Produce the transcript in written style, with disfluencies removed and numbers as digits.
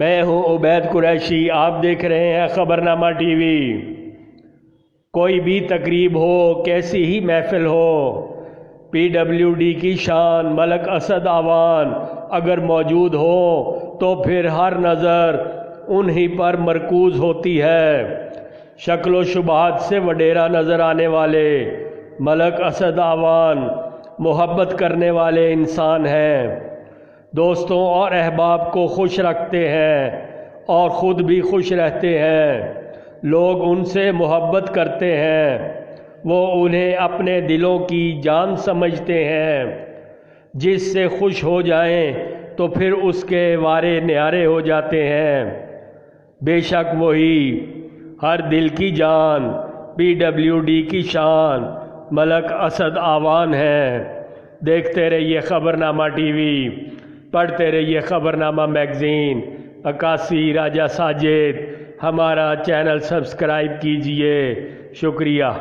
मैं हूं उबैद कुरैशी। आप देख रहे हैं खबरनामा टीवी। कोई भी तकरीब हो, कैसी ही महफिल हो, पीडब्ल्यूडी की शान मलक असद आवान अगर मौजूद हो तो फिर हर नज़र उन्हीं पर मरकूज़ होती है। शक्ल शुबहात से वडेरा नज़र आने वाले मलक असद आवान मोहब्बत करने वाले इंसान हैं। दोस्तों और अहबाब को खुश रखते हैं और ख़ुद भी खुश रहते हैं। लोग उनसे मोहब्बत करते हैं, वो उन्हें अपने दिलों की जान समझते हैं। जिससे खुश हो जाएं तो फिर उसके वारे न्यारे हो जाते हैं। बेशक वही हर दिल की जान, पीडब्ल्यूडी की शान मलक असद आवान है। देखते रहिए खबरनामा टीवी, पढ़ते रहिए खबरनामा मैगज़ीन। अकासी राजा साजिद, हमारा चैनल सब्सक्राइब कीजिए। शुक्रिया।